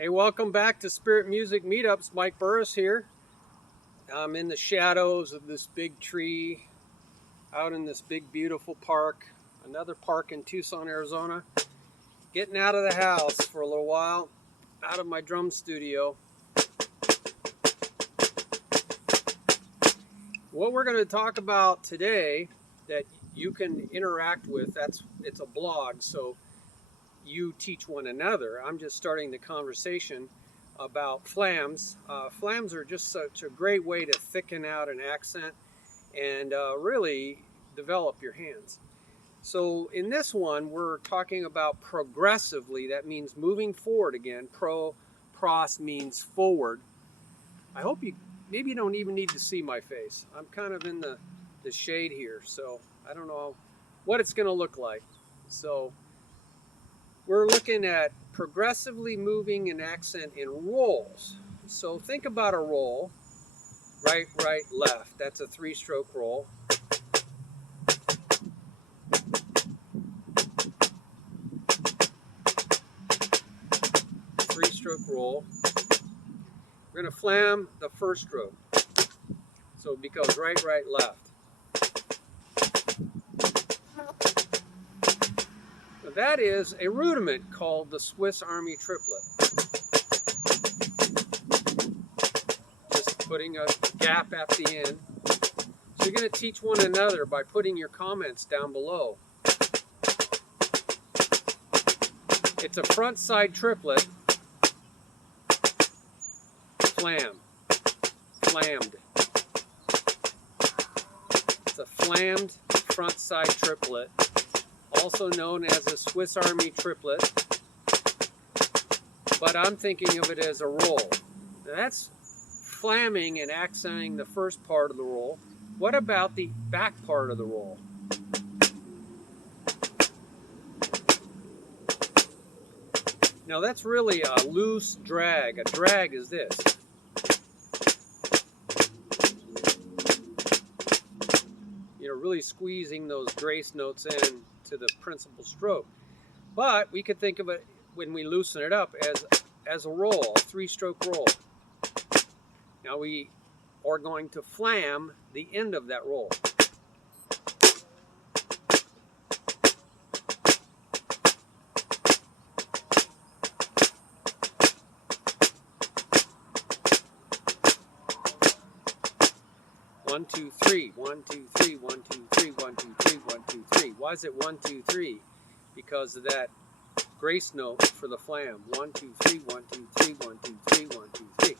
Hey, welcome back to Spirit Music Meetups. Mike Burris here. I'm in the shadows of this big tree out in this big beautiful park, another park in Tucson, Arizona. Getting out of the house for a little while, out of my drum studio. What we're going to talk about today that you can interact with, it's a blog, so you teach one another. I'm just starting the conversation about flams. Flams are just such a great way to thicken out an accent and really develop your hands. So in this one, we're talking about progressively. That means moving forward again. Pros means forward. I hope maybe you don't even need to see my face. I'm kind of in the shade here, so I don't know what it's going to look like. So we're looking at progressively moving an accent in rolls. So think about a roll. Right, right, left. That's a 3-stroke roll. Three-stroke roll. We're going to flam the first stroke. So it becomes right, right, left. That is a rudiment called the Swiss Army triplet. Just putting a gap at the end. So you're going to teach one another by putting your comments down below. It's a front side triplet. Flam. Flammed. It's a flammed front side triplet, also known as a Swiss Army triplet, but I'm thinking of it as a roll. Now that's flamming and accenting the first part of the roll. What about the back part of the roll? Now that's really a loose drag. A drag is this. You're really squeezing those grace notes in to the principal stroke. But we could think of it, when we loosen it up, as a roll, a 3-stroke roll. Now we are going to flam the end of that roll. One, two, three. 1, 2, 3. 1, 2, 3. 1, 2, 3. 1, 2, 3. Why is it 1, 2, 3? Because of that grace note for the flam. 1, 2, 3. 1, 2, 3. 1, 2, 3. 1, 2, 3.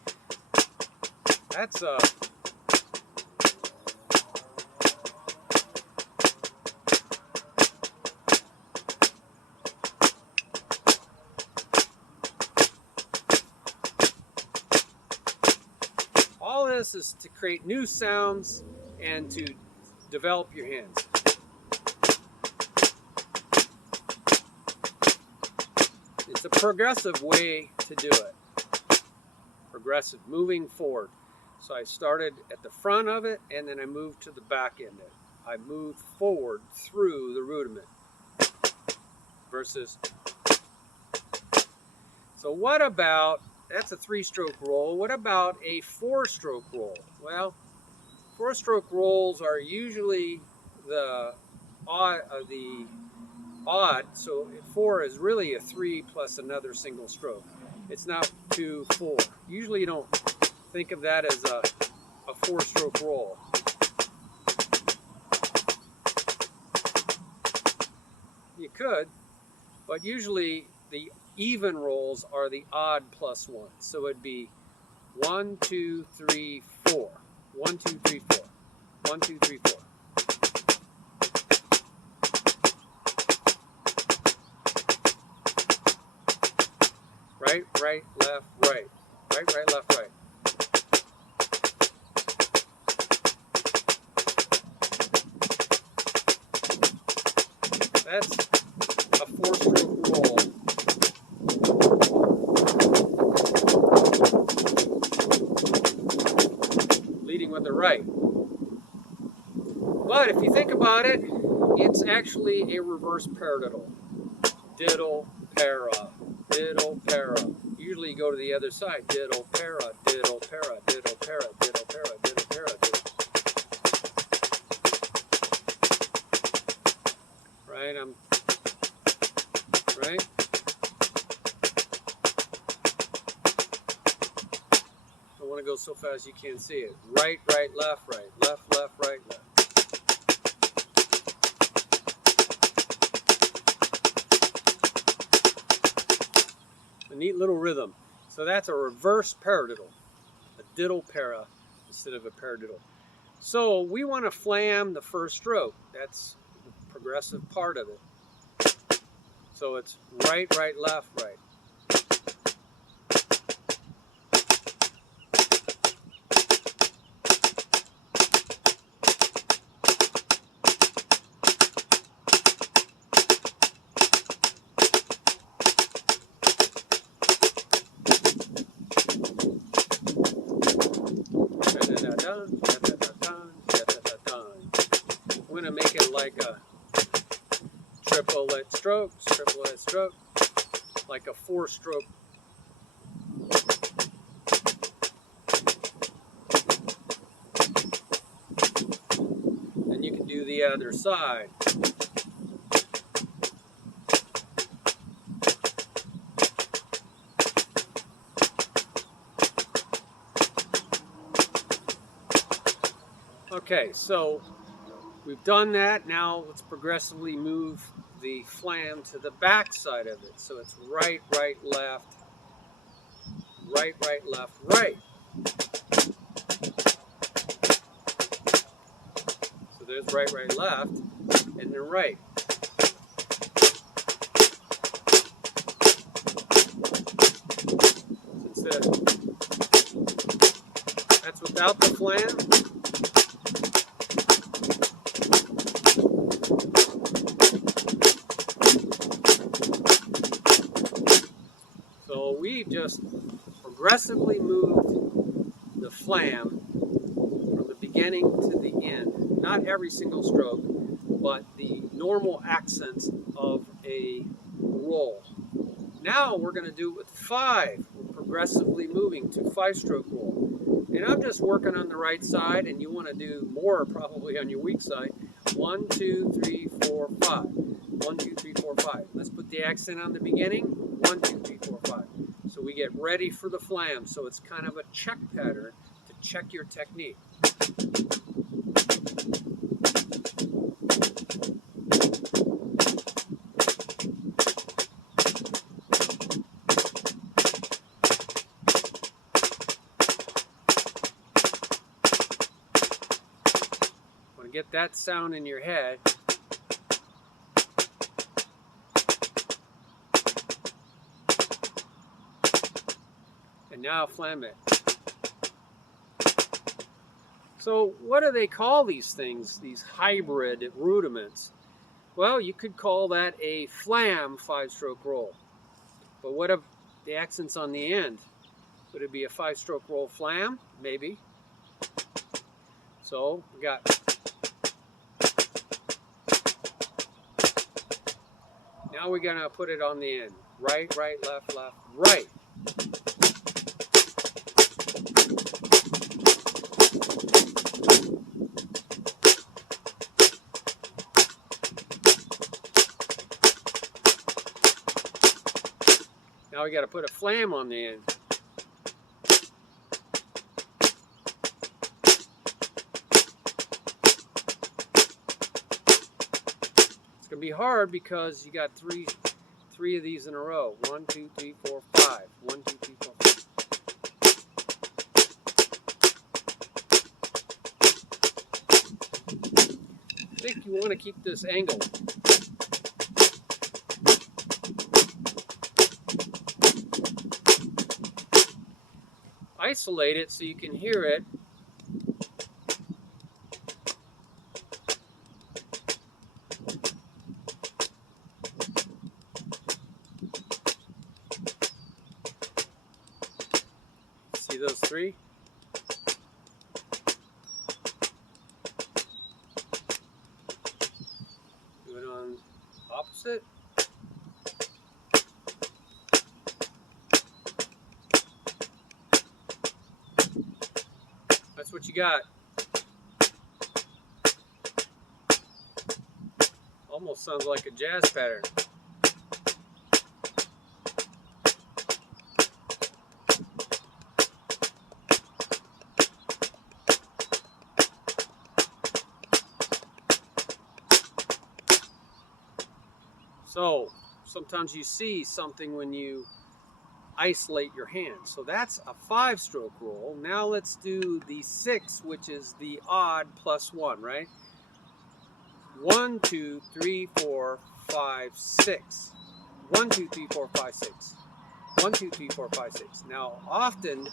That's all this is to create new sounds and to develop your hands. It's a progressive way to do it. Progressive, moving forward. So I started at the front of it and then I moved to the back end of it. I moved forward through the rudiment versus. So what about, that's a 3-stroke roll. What about a 4-stroke roll? Well, 4-stroke rolls are usually the odd, so 4 is really a 3 plus another single stroke. It's not 2, 4. Usually you don't think of that as a 4-stroke roll. You could, but usually the even rolls are the odd plus 1. So it'd be 1, 2, 3, 4. 1, 2, 3, 4. 1, 2, 3, 4. Right, right, left, right. Right, right, left, right. That's a 4-stroke roll. Leading with the right. But if you think about it, it's actually a reverse paradiddle. Diddle, para, diddle, para. Usually usually go to the other side. Diddle, para, diddle, para, diddle, para, diddle, para, diddle, para, diddle. Right, right? I want to go so fast you can't see it. Right, right, left, right, left, left, right, left. A neat little rhythm. So that's a reverse paradiddle, a diddle para instead of a paradiddle. So we want to flam the first stroke. That's the progressive part of it. So it's right, right, left, right. I'm going to make it like a triplet stroke, like a 4-stroke. Then you can do the other side. Okay, so we've done that. Now let's progressively move the flam to the back side of it. So it's right, right, left, right, right, left, right. So there's right, right, left, and then right. So instead of, that's without the flam. So we've just progressively moved the flam from the beginning to the end. Not every single stroke, but the normal accents of a roll. Now we're going to do it with 5. We're progressively moving to 5-stroke roll. And I'm just working on the right side, and you want to do more probably on your weak side. 1, 2, 3, 4, 5. 1, 2, 3, 4, 5. Let's put the accent on the beginning. 1, 2, 3, 4, 5. So we get ready for the flam. So it's kind of a check pattern to check your technique. Want to get that sound in your head. And now flam it. So what do they call these things, these hybrid rudiments? Well, you could call that a flam 5-stroke roll. But what if the accent's on the end? Would it be a 5-stroke roll flam? Maybe. So we got now we're gonna put it on the end. Right, right, left, left, right. Now we got to put a flam on the end. It's going to be hard because you got three of these in a row. 1, 2, 3, 4, 5. 1, 2, 3, 4, 5. I think you want to keep this angle. Isolate it so you can hear it. See those 3? Do it on opposite. what you got. Almost sounds like a jazz pattern. So sometimes you see something when you isolate your hand. So that's a 5-stroke roll. Now let's do the 6, which is the odd plus 1, right? 1, 2, 3, 4, 5, 6. 1, 2, 3, 4, 5, 6. 1, 2, 3, 4, 5, 6. Now often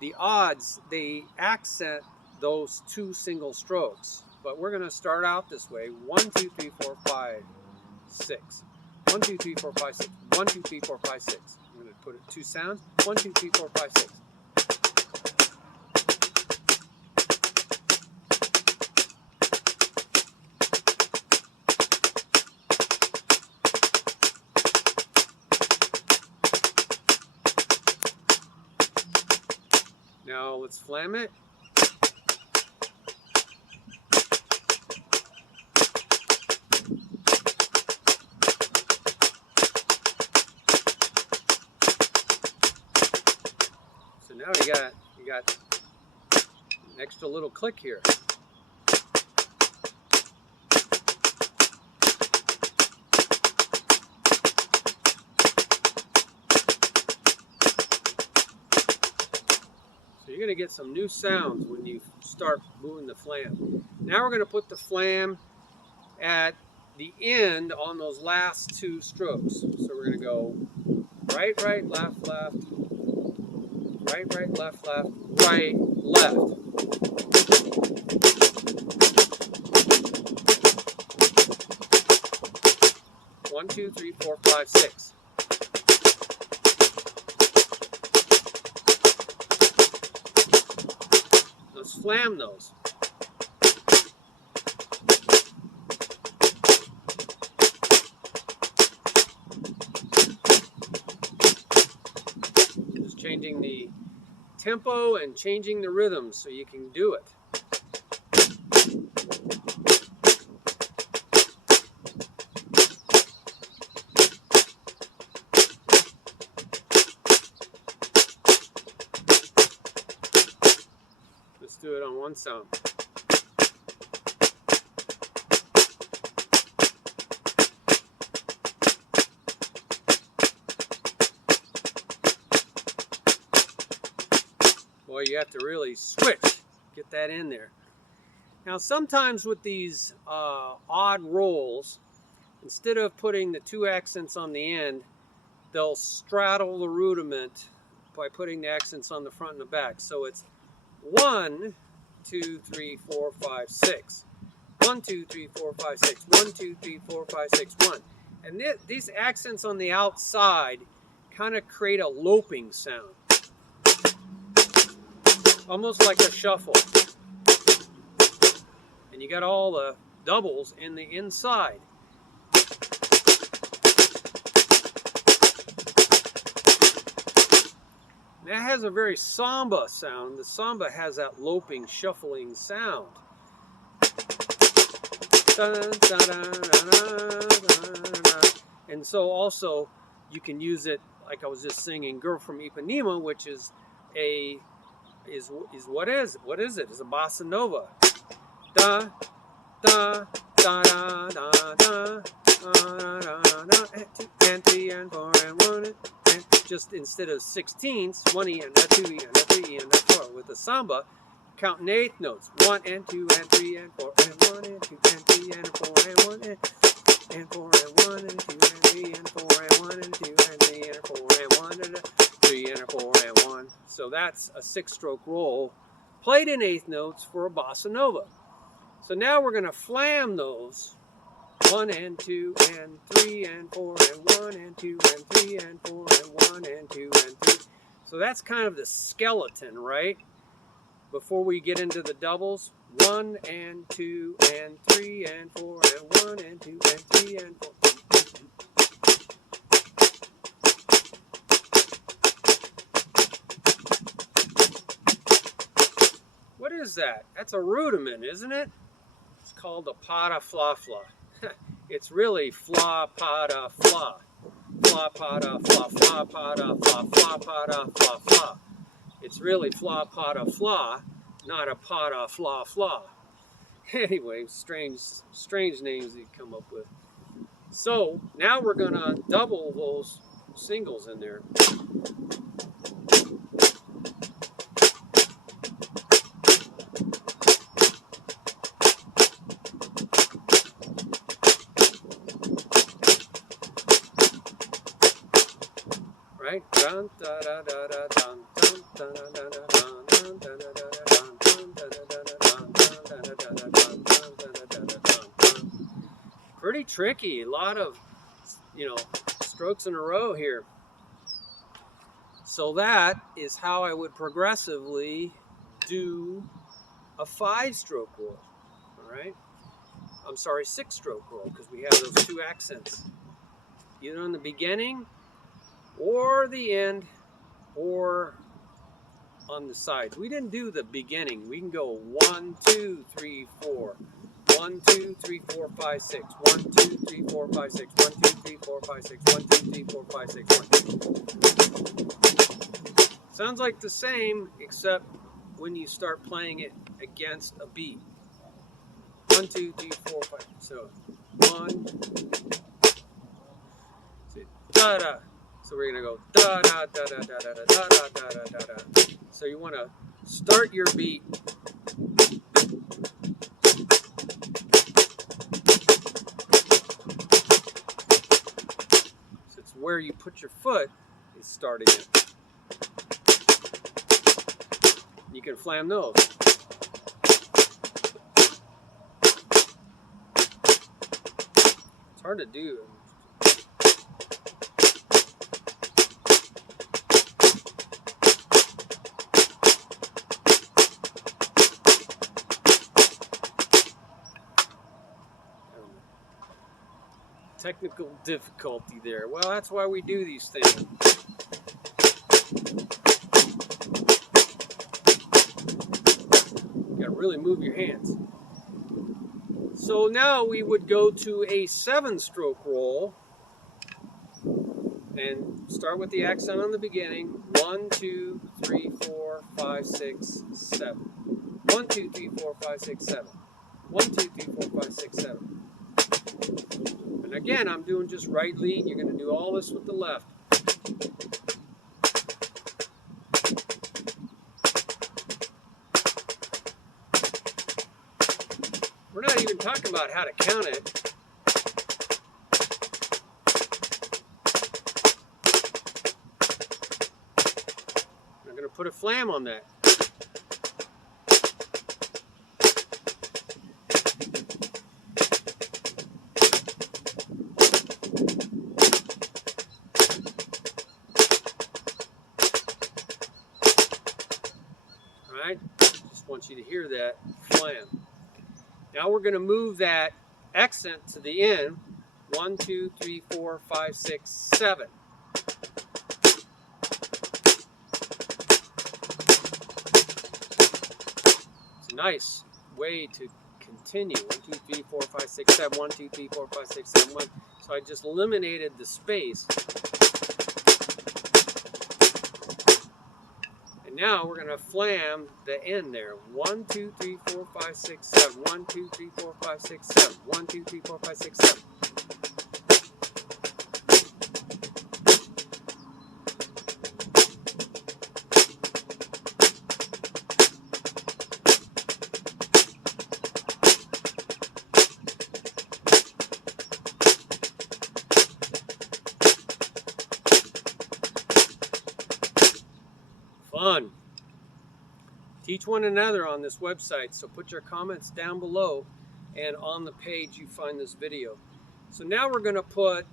the odds, they accent those 2 single strokes. But we're going to start out this way. 1, 2, 3, 4, 5, 6. 1, 2, 3, 4, 5, 6. 1, 2, 3, 4, 5, 6. I'm going to put it 2 sounds. 1, 2, 3, 4, 5, 6. Now let's flam it. So now you got an extra little click here. You're going to get some new sounds when you start moving the flam. Now we're going to put the flam at the end on those last 2 strokes. So we're going to go right, right, left, left, right, right, left, left, right, left. One, 2, 3, 4, 5, 6. Let's flam those. Just changing the tempo and changing the rhythm so you can do it. Let's do it on one sound. Boy, you have to really switch, get that in there. Now sometimes with these odd rolls, instead of putting the 2 accents on the end, they'll straddle the rudiment by putting the accents on the front and the back. So it's 1, 2, 3, 4, 5, 6. 1, 2, 3, 4, 5, 6. 1, 2, 3, 4, 5, 6, 1. And these accents on the outside kind of create a loping sound. Almost like a shuffle. And you got all the doubles in the inside. That has a very samba sound. The samba has that loping, shuffling sound. And so also you can use it, like I was just singing, "Girl from Ipanema," which is what is it? It's a bossa nova. Da da da da da da. And 3 and 4 and 1 and just instead of 16ths, 1 and a 2 and a 3 and a 4 with the samba, counting 8th notes. 1 and 2 and 3 and 4 and 1 and 2 and 3 and 4 and 1 and 4 and 1 and 2 and 3 and 4 and 1 and 2 and 3 and 4 and 1 and 3 and 4 and 1. So that's a 6-stroke roll played in 8th notes for a bossa nova. So now we're going to flam those. 1 and 2 and 3 and 4 and 1 and 2 and 3 and 4 and 1 and 2 and 3. So that's kind of the skeleton, right? Before we get into the doubles, 1 and 2 and 3 and 4 and 1 and 2 and 3 and 4. is that? That's a rudiment, isn't it? It's called a pada fla fla. It's really fla pada fla. Fla pada fla, fla pada fla, fla pada fla fla. It's really fla pada fla, not a pada fla fla. Anyway, strange names that you come up with. So now we're gonna double those singles in there. Right? Dun, da, da, da, da, dun, dun, dun, dun, dun, dun, dun, dun, dun, dun, dun, dun, dun. Pretty tricky. A lot of, strokes in a row here. So that is how I would progressively do a 5-stroke roll. All right? I'm sorry, 6-stroke roll, because we have those 2 accents. Either in the beginning or the end or on the sides. We didn't do the beginning. We can go 1, 2, 3, 4. 1, 2, 3, 4, 5, 6. 1, 2, 3, 4, 5, 6. 1, 2, 3, 4, 5, 6. 1, 2, 3, 4, 5, 6. 1, 2. Sounds like the same, except when you start playing it against a beat. 1, 2, 3, 4, 5. So 1, da da. So we're gonna go da da da da da da da da da da da da. So you want to start your beat. So it's where you put your foot is starting it. You can flam those. It's hard to do. Technical difficulty there. Well, that's why we do these things. You gotta really move your hands. So now we would go to a 7-stroke roll and start with the accent on the beginning. 1, 2, 3, 4, 5, 6, 7. 1, 2, 3, 4, 5, 6, 7. 1, 2, 3, 4, 5, 6, 7. And again, I'm doing just right lead. You're going to do all this with the left. We're not even talking about how to count it. I'm going to put a flam on that. Just want you to hear that flam. Now we're going to move that accent to the end. 1, 2, 3, 4, 5, 6, 7. It's a nice way to continue. 1, 2, 3, 4, 5, 6, 7. 1, 2, 3, 4, 5, 6, 7. 1. So I just eliminated the space. Now we're going to flam the end there. 1, 2, 3, 4, 5, 6, 7. 1, 2, 3, 4, 5, 6, 7. 1, 2, 3, 4, 5, 6, 7. Fun. Teach one another on this website, so put your comments down below, and on the page you find this video. So now we're going to put,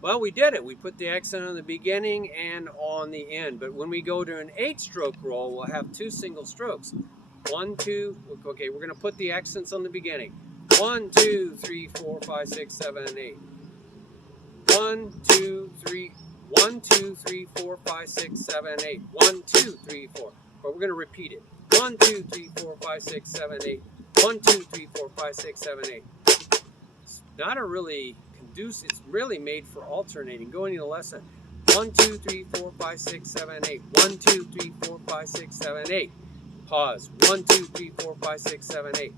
well, we did it. We put the accent on the beginning and on the end, but when we go to an 8-stroke roll, we'll have 2 single strokes. 1, 2, okay, we're going to put the accents on the beginning. 1, 2, 3, 4, 5, 6, 7, and 8. 1, 2, 3, 1, 2, 3, 4, 5, 6, 7, 8. 1, 2, 3, 4. But we're going to repeat it. 1, 2, 3, 4, 5, 6, 7, 8. 1, 2, 3, 4, 5, 6, 7, 8. It's not a really conducive, it's really made for alternating. Going to the lesson. 1, 2, 3, 4, 5, 6, 7, 8. 1, 2, 3, 4, 5, 6, 7, 8. Pause. 1, 2, 3, 4, 5, 6, 7, 8.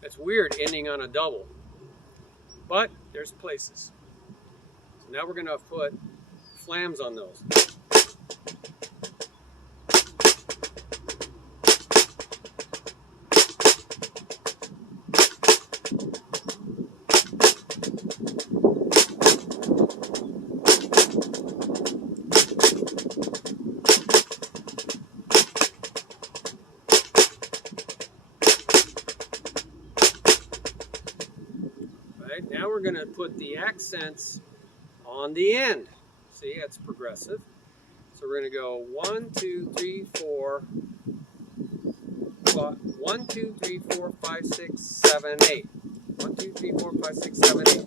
It's weird ending on a double, but there's places. So now we're going to put flams on those. Right, now we're going to put the accents on the end. See, it's progressive. So we're going to go 1, 2, 3, 4, 1, 2, 3, 4, 5, 6, 7, 8. 1, 2, 3, 4, 5, 6, 7, 8.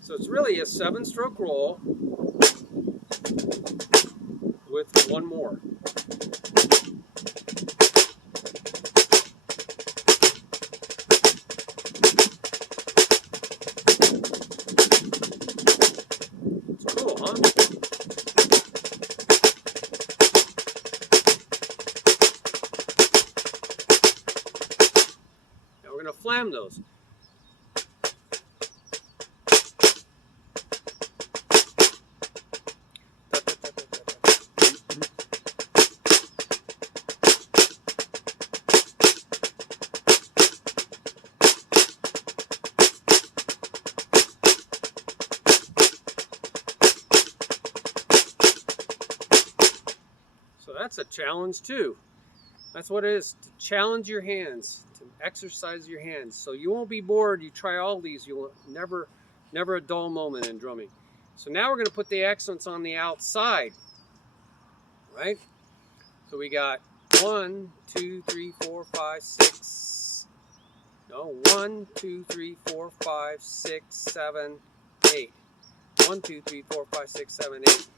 So it's really a 7-stroke roll with one more. It's cool, huh? Now we're going to flam those. So that's a challenge too. That's what it is, to challenge your hands, to exercise your hands. So you won't be bored. You try all these, you will never a dull moment in drumming. So now we're going to put the accents on the outside, right? So we got 1, 2, 3, 4, 5, 6. No, 1, 2, 3, 4, 5, 6, 7, 8. 1, 2, 3, 4, 5, 6, 7, 8.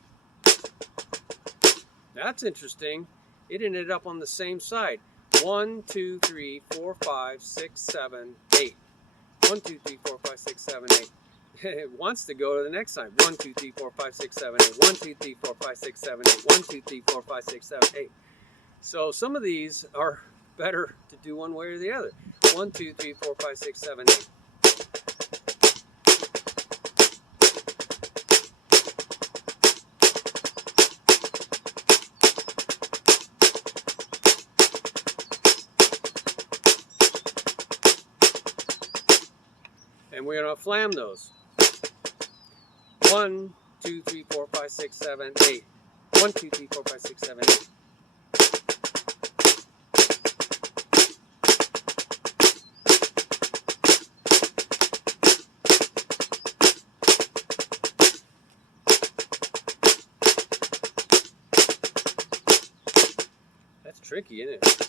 That's interesting. It ended up on the same side. 1, 2, 3, 4, 5, 6, 7, 8. 1, 2, 3, 4, 5, 6, 7, 8. It wants to go to the next side. 1, 2, 3, 4, 5, 6, 7, 8. 1, 2, 3, 4, 5, 6, 7, 8. 1, 2, 3, 4, 5, 6, 7, 8. So some of these are better to do one way or the other. 1, 2, 3, 4, 5, 6, 7, 8. And we're going to flam those. 1, 2, 3, 4, 5, 6, 7, 8. 1, 2, 3, 4, 5, 6, 7, 8. That's tricky, isn't it?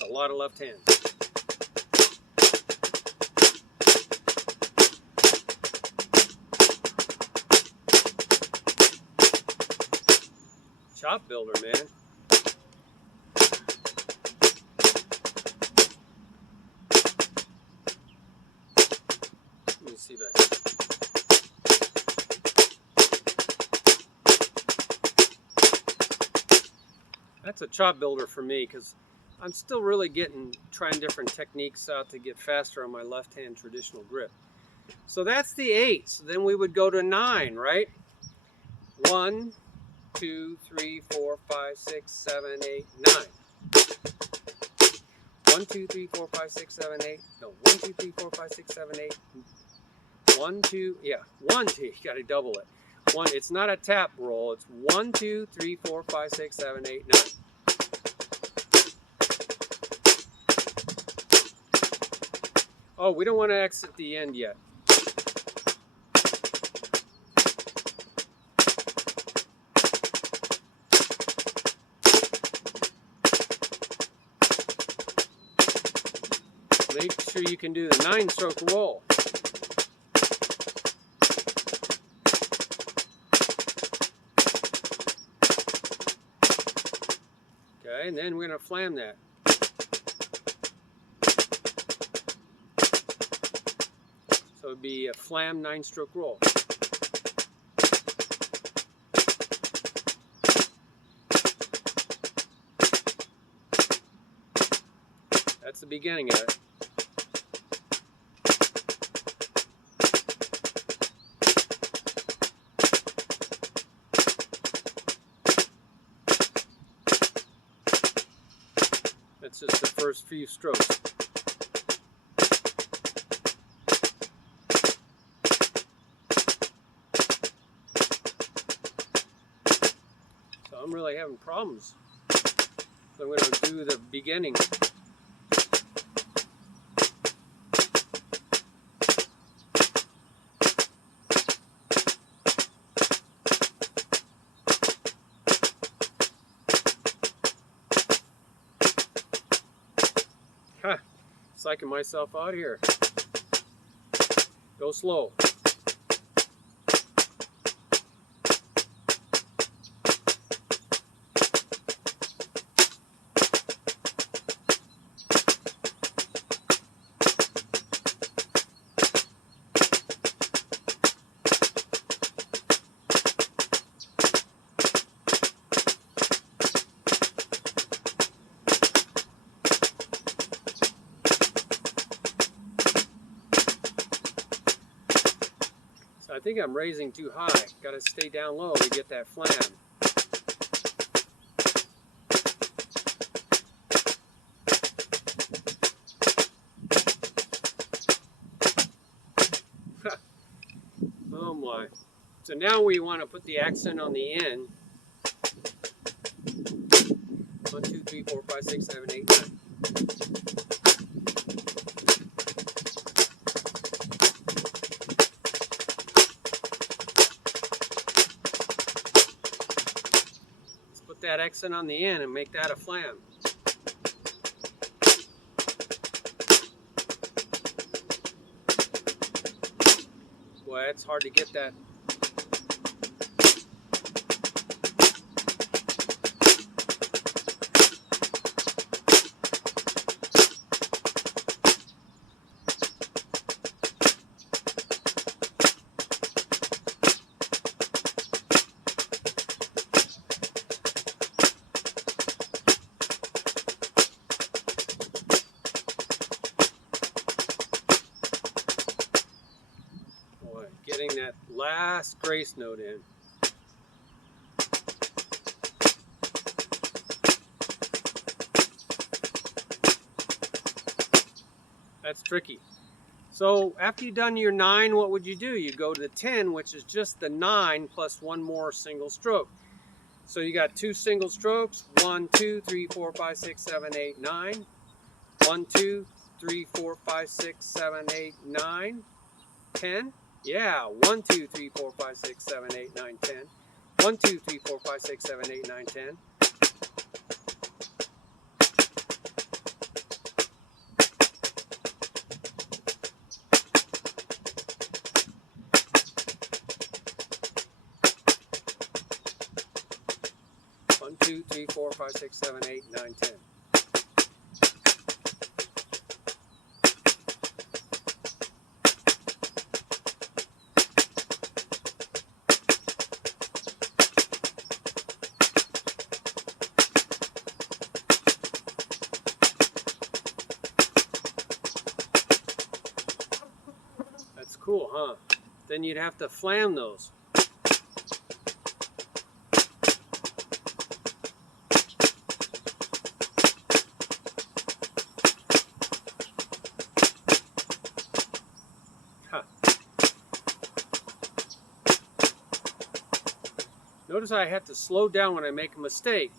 A lot of left hand. Chop builder, man. Let me see that. That's a chop builder for me because I'm still really trying different techniques out to get faster on my left hand traditional grip. So that's the 8. So then we would go to 9, right? 1, 2, 3, 4, 5, 6, 7, 8, 9. 1, 2, 3, 4, 5, 6, 7, 8. No, 1, 2, 3, 4, 5, 6, 7, 8. 1, 2, yeah, 1, 2, you got to double it. One, it's not a tap roll. It's 1, 2, 3, 4, 5, 6, 7, 8, 9. Oh, we don't want to exit the end yet. Make sure you can do the 9-stroke roll. Okay, and then we're going to flam that. So it'd be a flam 9-stroke roll. That's the beginning of it. That's just the first few strokes. So I'm really having problems. So I'm going to do the beginning. Psyching myself out here. Go slow. I think I'm raising too high. Got to stay down low to get that flam. Oh my. So now we want to put the accent on the end. 1, 2, 3, 4, 5, 6, 7, 8, 9. That accent on the end and make that a flam. Boy, it's hard to get that. Getting that last grace note in. That's tricky. So after you've done your 9, what would you do? You go to the 10, which is just the 9 plus one more single stroke. So you got 2 single strokes. 1, 2, 3, 4, 5, 6, 7, 8, 9. 1, 2, 3, 4, 5, 6, 7, 8, 9, 10. Yeah, 1, 2, 3, 4, 5, 6, 7, 8, 9, 10. 1, 2, 3, 4, 5, 6, 7, 8, 9, 10. One, 2, 3, 4, 5, 6, 7, 8, 9, 10. Cool, huh? Then you'd have to flam those. Huh. Notice I have to slow down when I make a mistake.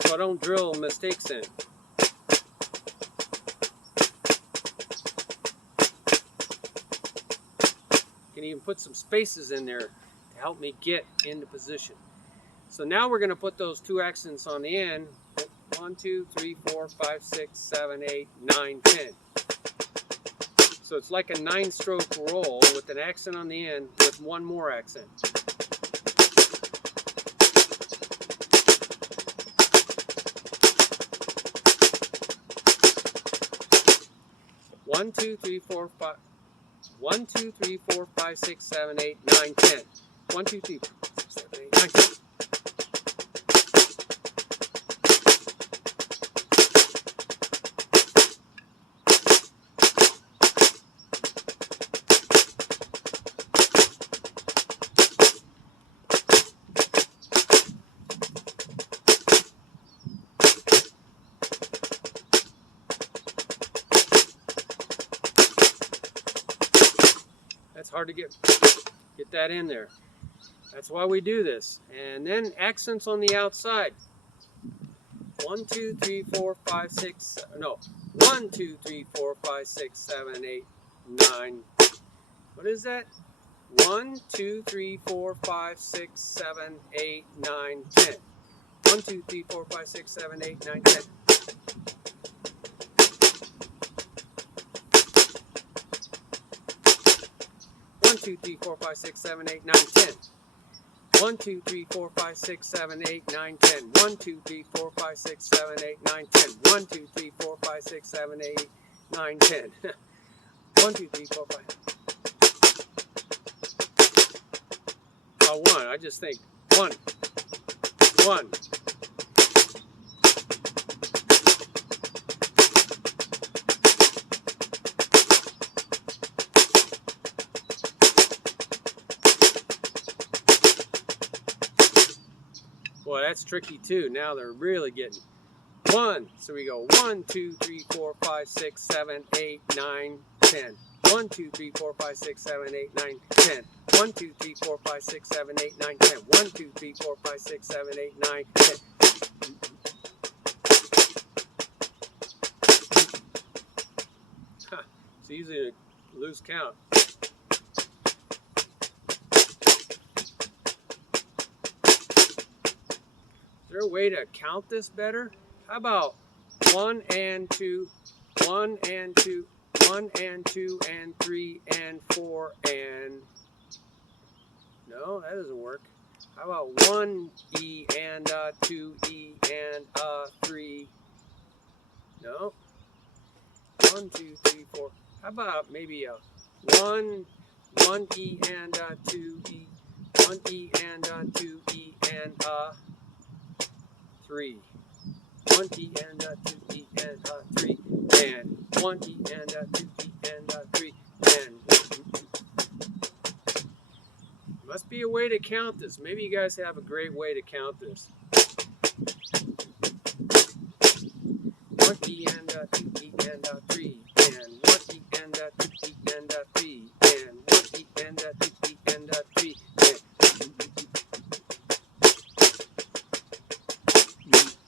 So I don't drill mistakes in. Can even put some spaces in there to help me get into position. So now we're going to put those 2 accents on the end. 1, 2, 3, 4, 5, 6, 7, 8, 9, 10. So it's like a 9-stroke roll with an accent on the end with 1 more accent. One, 2, 3, 4, 5. 1, 2, 3, 4, 5, 6, 7, 8, 9, 10. 1, 2, 3, 4, 5, 6, 7, 8, 9, 10. That's hard to get that in there. That's why we do this. And then accents on the outside. 1, 2, 3, 4, 5, 6, no. 1, 2, 3, 4, 5, 6, 7, 8, 9. What is that? 1, 2, 3, 4, 5, 6, 7, 8, 9, 10. 1, 2, 3, 4, 5, 6, 7, 8, 9, 10. 1, 2, 3, 4, 5, 6, 7, 8, 9, 10. 1, 2, 3, 4, 5, 6, 7, 8, 9, 10. 1, 2, 3, 4, 5, 6, 7, 8, 9, 10. 1, 2, 3, 4, 5, 6, 7, 8, 9, 10. 1, 2, 3, 4, 5. Oh, 1. I just think 1. 1. Boy, that's tricky too. Now they're really getting 1. So we go 1, 2, 3, 4, 5, 6, 7, 8, 9, 10. 1, 2, 3, 4, 5, 6, 7, 8, 9, 10. 1, 2, 3, 4, 5, 6, 7, 8, 9, 10. 1, 2, 3, 4, 5, 6, 7, 8, 9, 10. It's easy to lose count. Is there a way to count this better? How about 1 and 2, 1 and 2, 1 and 2 and 3 and 4 and... No, that doesn't work. How about 1 E and 2 E and 3? No. 1, 2, 3, 4. How about maybe a 1 E and 2 E, 1 E and 2 E and 3. 1 E and 2 E and 3 and 1 E and 2 E and 3 and... Must be a way to count this. Maybe you guys have a great way to count this. 1 E and 2 E and 3 and 1 E and 2 E and 3 and 1 E and 2 E and 3 and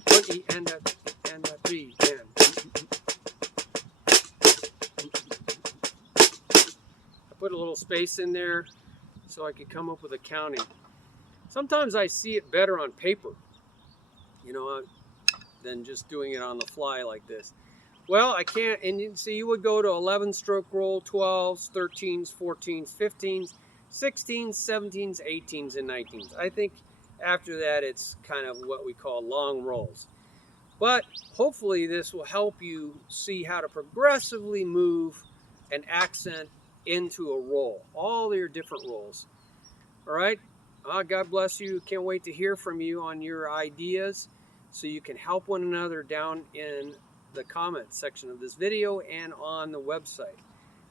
1 E and 2 E and 3 and... I put a little space in there so I could come up with a counting. Sometimes I see it better on paper, you know, than just doing it on the fly like this. Well, I can't, and you see, you would go to 11-stroke roll, 12s, 13s, 14s, 15s, 16s, 17s, 18s, and 19s. I think after that, it's kind of what we call long rolls. But hopefully this will help you see how to progressively move an accent into a roll, all your different rolls. All right, God bless you. Can't wait to hear from you on your ideas so you can help one another down in the comments section of this video and on the website.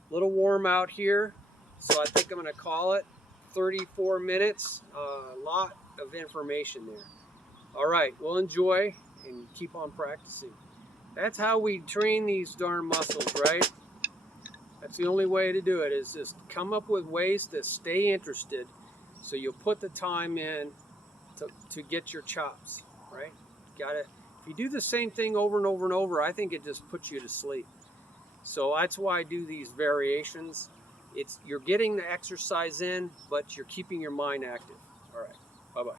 A little warm out here, so I think I'm going to call it 34 minutes. A lot of information there. All right, well, enjoy and keep on practicing. That's how we train these darn muscles, right? That's the only way to do it, is just come up with ways to stay interested, so you'll put the time in to get your chops, right? Got it. If you do the same thing over and over and over, I think it just puts you to sleep. So that's why I do these variations. You're getting the exercise in, but you're keeping your mind active.